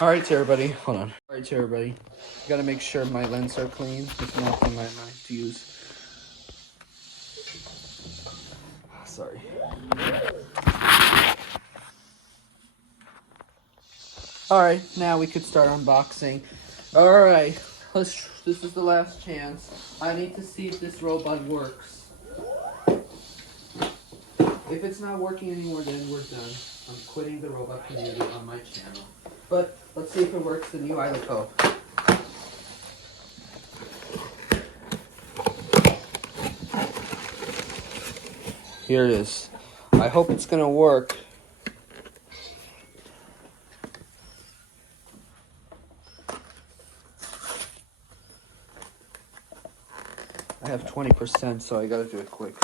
Alright everybody, hold on. Alright everybody, gotta make sure my lenses are clean. If not, then I might have to use... Sorry. Alright, now we could start unboxing. Alright, this is the last chance. I need to see if this robot works. If it's not working anymore, then we're done. I'm quitting the robot community on my channel. But let's see if it works, the new Eiliko. Here it is. I hope it's gonna work. I have 20%, so I gotta do it quick.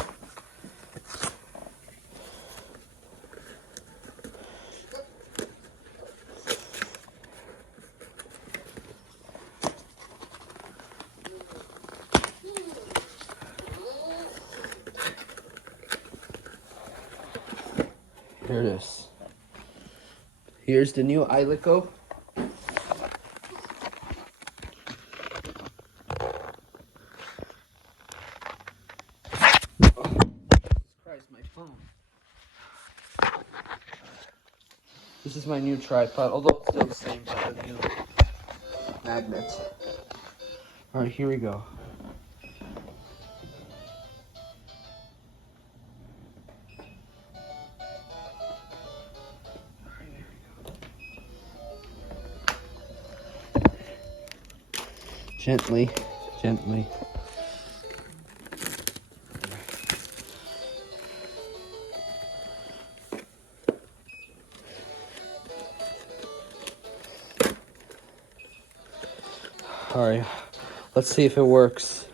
Here it is. Here's the new Eiliko. Oh, Jesus Christ, my phone. This is my new tripod, although it's still the same, but the new magnet. Alright, here we go. Gently, gently. Alright, let's see if it works.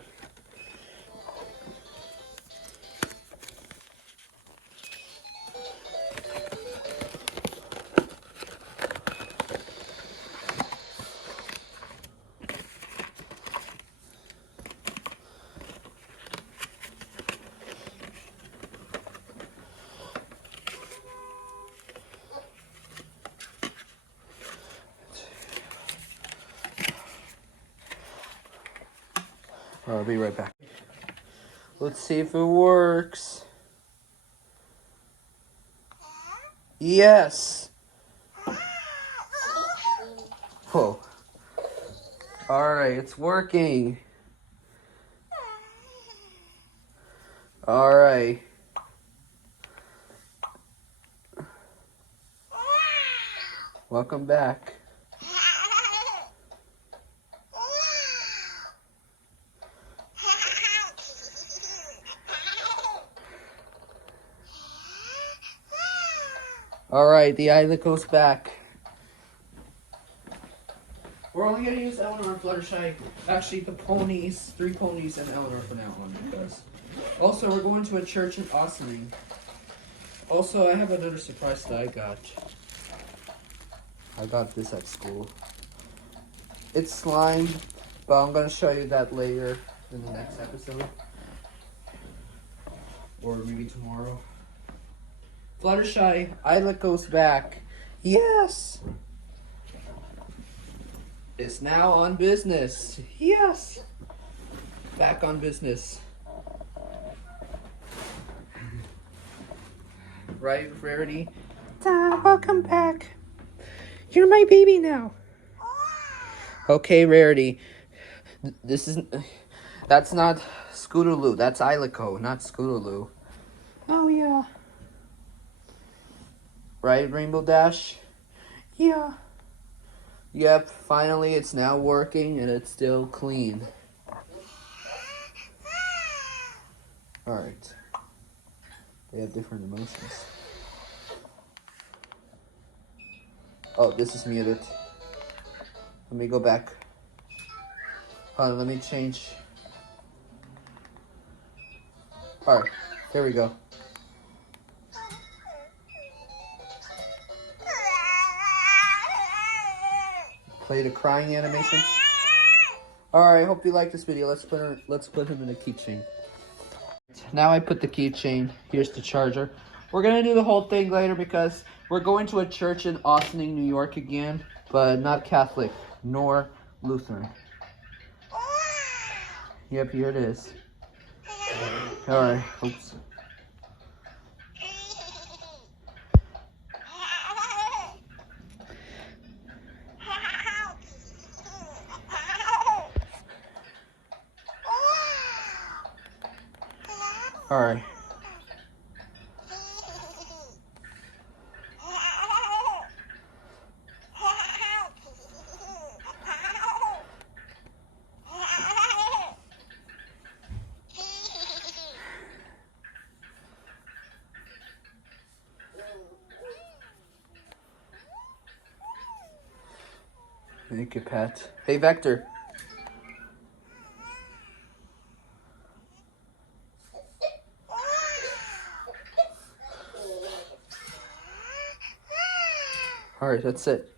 I'll be right back. Let's see if it works. Yes. Oh. Alright, it's working. Alright. Welcome back. Alright, the Eiliko's back. We're only gonna use Elinor and Fluttershy. Actually, the ponies, 3 ponies and Elinor for now on, because. Also, we're going to a church in Ossining. Also, I have another surprise that I got. I got this at school. It's slime, but I'm gonna show you that later in the next episode. Or maybe tomorrow. Fluttershy, Eiliko's back. Yes! It's now on business. Yes! Back on business. Right, Rarity? Welcome back. You're my baby now. Okay, Rarity. That's not Scootaloo. That's Eiliko, not Scootaloo. Oh, yeah. Right, Rainbow Dash? Yeah. Yep, finally it's now working and it's still clean. Alright. They have different emotions. Oh, this is muted. Let me go back. Hold on, let me change. Alright, there we go. Play the crying animation. Alright, hope you like this video. Let's put him in a keychain. Now I put the keychain. Here's the charger. We're gonna do the whole thing later because We're going to a church in Ossining, New York again, but not Catholic nor Lutheran. Yep, here it is. Alright, oops. Alright. Thank you, Pat. Hey, Vector. Alright, that's it.